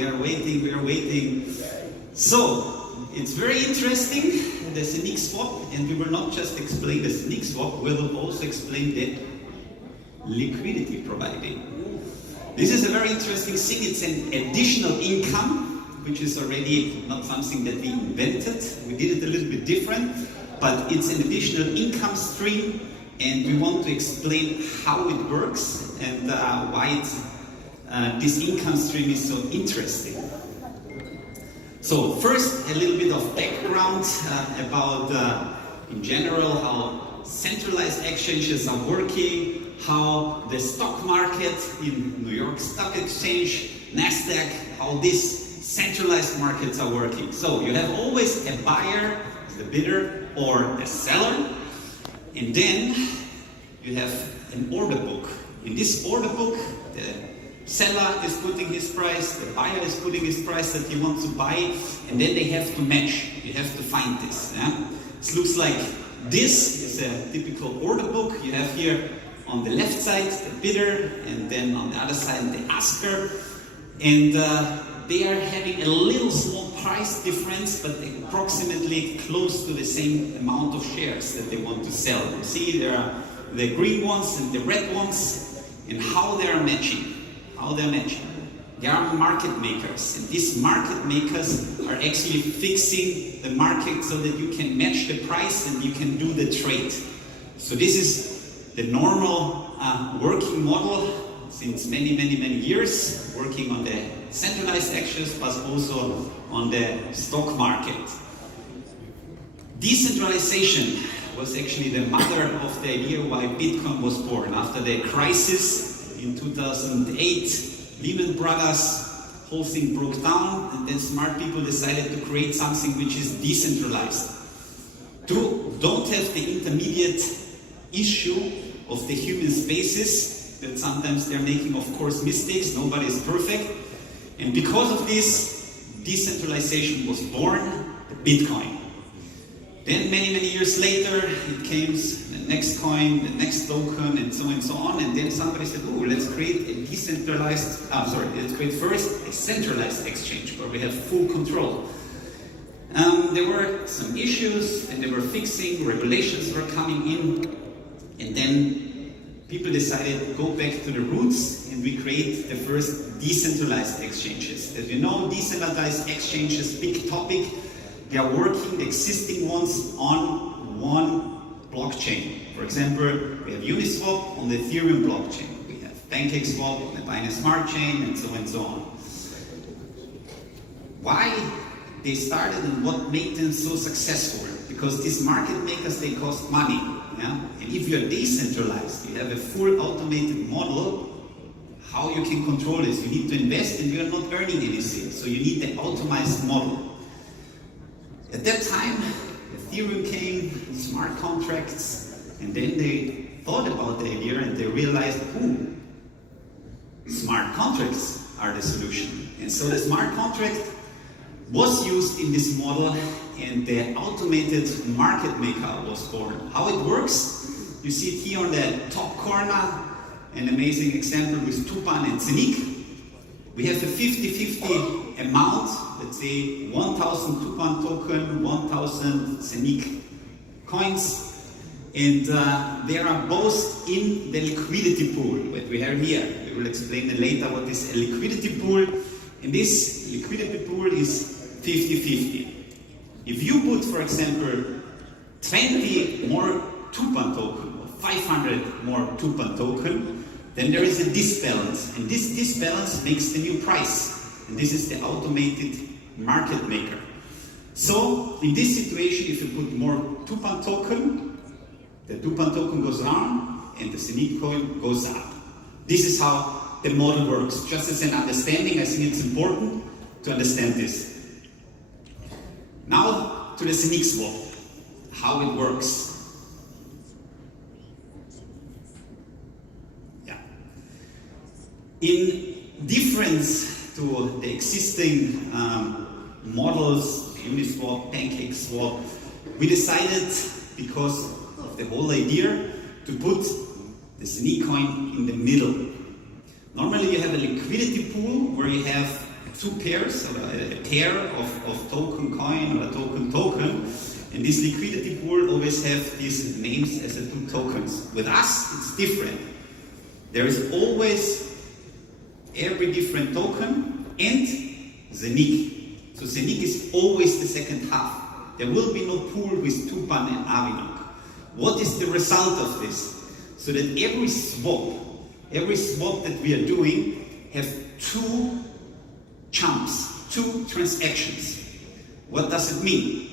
they are waiting, we are waiting. So, it's very interesting, the Zeniq Swap, and we will not just explain the Zeniq Swap, we will also explain the liquidity providing. This is a very interesting thing. It's an additional income, which is already not something that we invented. We did it a little bit different, but it's an additional income stream, and we want to explain how it works and why this income stream is so interesting. So first, a little bit of background about, in general, how centralized exchanges are working, how the stock market in New York Stock Exchange, NASDAQ, how these centralized markets are working. So you have always a buyer, the bidder, or a seller, and then you have an order book. In this order book, the seller is putting his price, the buyer is putting his price that he wants to buy, and then they have to match. You have to find this. Yeah? This looks like this is a typical order book. You have here on the left side the bidder, and then on the other side the asker, and they are having a little small price difference, but approximately close to the same amount of shares that they want to sell. You see, there are the green ones and the red ones, and how they are matching. How they're matching. They are market makers, and these market makers are actually fixing the market so that you can match the price and you can do the trade. So this is the normal working model since many years, working on the centralized exchanges, but also on the stock market. Decentralization was actually the mother of the idea why Bitcoin was born. After the crisis in 2008, Lehman Brothers, whole thing broke down, and then smart people decided to create something which is decentralized. Don't have the intermediate issue of the human spaces, that sometimes they're making, of course, mistakes. Nobody is perfect. And because of this, decentralization was born, the Bitcoin. Then many years later, it came the next coin, the next token, and so on. And then somebody said, oh, let's create a let's create first a centralized exchange where we have full control. There were some issues, and they were fixing, regulations were coming in, and then people decided to go back to the roots, and we create the first decentralized exchanges. As you know, decentralized exchanges, big topic. They are working, the existing ones, on one blockchain. For example, we have Uniswap on the Ethereum blockchain. We have PancakeSwap on the Binance Smart Chain, and so on. Why they started and what made them so successful? Because these market makers, they cost money. Yeah? And if you're decentralized, you have a full automated model, how you can control this? You need to invest and you're not earning anything. So you need the optimized model. At that time, Ethereum came, smart contracts, and then they thought about the idea and they realized, smart contracts are the solution. And so the smart contract was used in this model, and the automated market maker was born. How it works, you see it here on the top corner, an amazing example with Tupan and Zeniq. We have a 50-50 amount, let's say 1,000 Tupan token, 1,000 Zeniq coins, and they are both in the liquidity pool that we have here. We will explain later what is a liquidity pool, and this liquidity pool is 50-50. If you put, for example, 20 more Tupan token, or 500 more Tupan token, then there is a disbalance, and this disbalance makes the new price, and this is the automated market maker. So in this situation, if you put more Tupan token, the Tupan token goes down and the Zeniq coin goes up. This is how the model works. Just as an understanding, I think it's important to understand this. Now to the Zeniq Swap, how it works. In difference to the existing models, Uniswap, PancakeSwap, we decided, because of the whole idea, to put the Zeniq coin in the middle. Normally you have a liquidity pool where you have two pairs, or a pair of token coin or a token, and this liquidity pool always have these names as the two tokens. With us, it's different. There is always every different token and Zeniq. So Zeniq is always the second half. There will be no pool with Tupan and Avinok. What is the result of this? So that every swap that we are doing have two jumps, two transactions. What does it mean?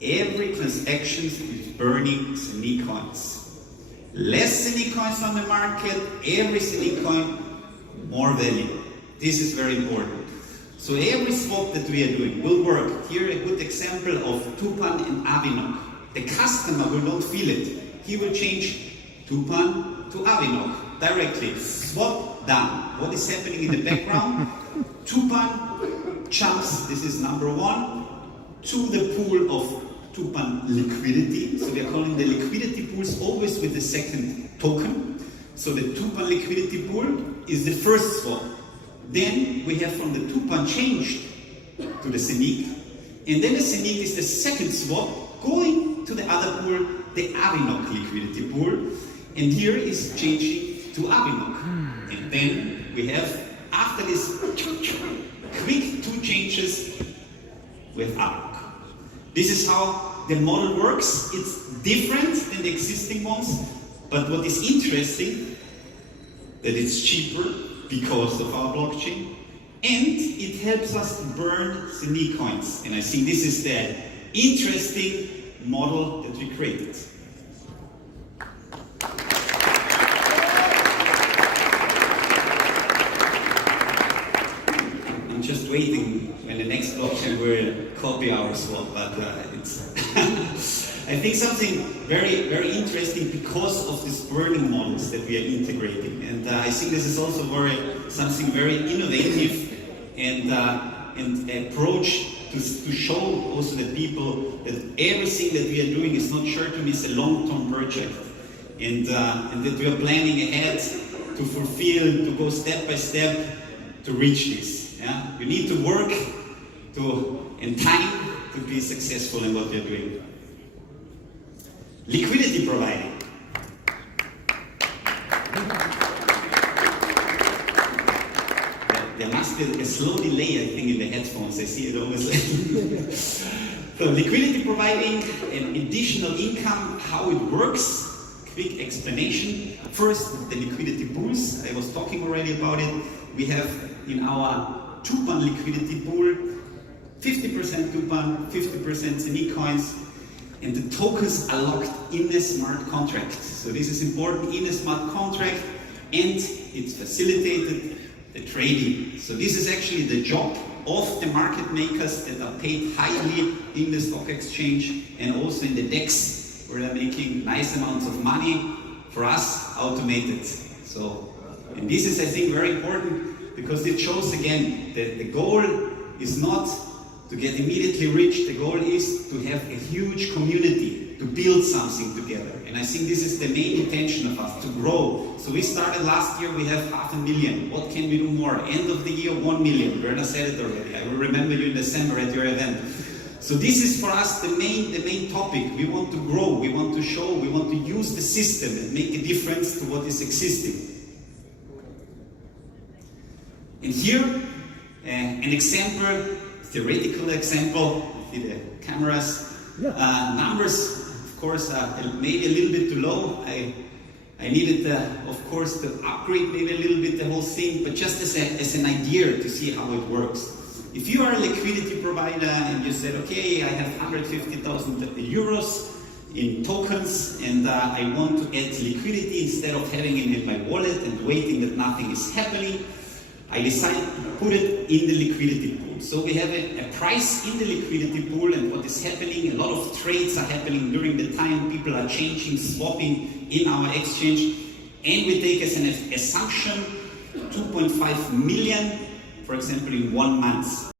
Every transaction is burning Zeniq coins. Less Zeniq coins on the market, every Zeniq coin, more value. This is very important. So every swap that we are doing will work. Here a good example of Tupan and Avinok. The customer will not feel it. He will change Tupan to Avinok directly. Swap done. What is happening in the background? Tupan jumps, this is number one, to the pool of Tupan liquidity. So we are calling the liquidity pools always with the second token. So the Tupan liquidity pool is the first swap. Then we have from the Tupan changed to the Zeniq. And then the Zeniq is the second swap going to the other pool, the Avinok liquidity pool. And here is changing to Avinok. And then we have, after this quick two changes with Avinok. This is how the model works. It's different than the existing ones, but what is interesting, that it's cheaper because of our blockchain, and it helps us burn Zeniq coins. And I think this is the interesting model that we created. I'm just waiting when the next blockchain will copy our swap, but it's I think something very, very interesting because of these burning models that we are integrating. And I think this is also something very innovative and approach to show also the people that everything that we are doing is not sure to miss a long-term project, and that we are planning ahead to fulfill, to go step by step to reach this. Yeah? We need to work in time to be successful in what we are doing. Liquidity providing. There must be a slow delay, I think, in the headphones. I see it always. So liquidity providing and additional income, how it works. Quick explanation. First, the liquidity pools. I was talking already about it. We have in our Tupan liquidity pool 50% Tupan, 50% Zeniq coins. And the tokens are locked in a smart contract. So this is important, in a smart contract, and it's facilitated the trading. So this is actually the job of the market makers that are paid highly in the stock exchange and also in the DEX, where they're making nice amounts of money. For us, automated. So, and this is, I think, very important because it shows again that the goal is not to get immediately rich. The goal is to have a huge community, to build something together. And I think this is the main intention of us, to grow. So we started last year, we have 500,000. What can we do more? End of the year, 1 million. Werner said it already. I will remember you in December at your event. So this is for us the main topic. We want to grow, we want to show, we want to use the system and make a difference to what is existing. And here, an example, theoretical example, see the cameras. Yeah. Numbers, of course, are maybe a little bit too low. I needed, of course, to upgrade maybe a little bit the whole thing, but just as an idea to see how it works. If you are a liquidity provider and you said, okay, I have 150,000 euros in tokens and I want to add liquidity instead of having it in my wallet and waiting that nothing is happening, I decided to put it in the liquidity pool. So we have a price in the liquidity pool, and what is happening, a lot of trades are happening during the time, people are changing, swapping in our exchange, and we take as an assumption 2.5 million, for example, in 1 month.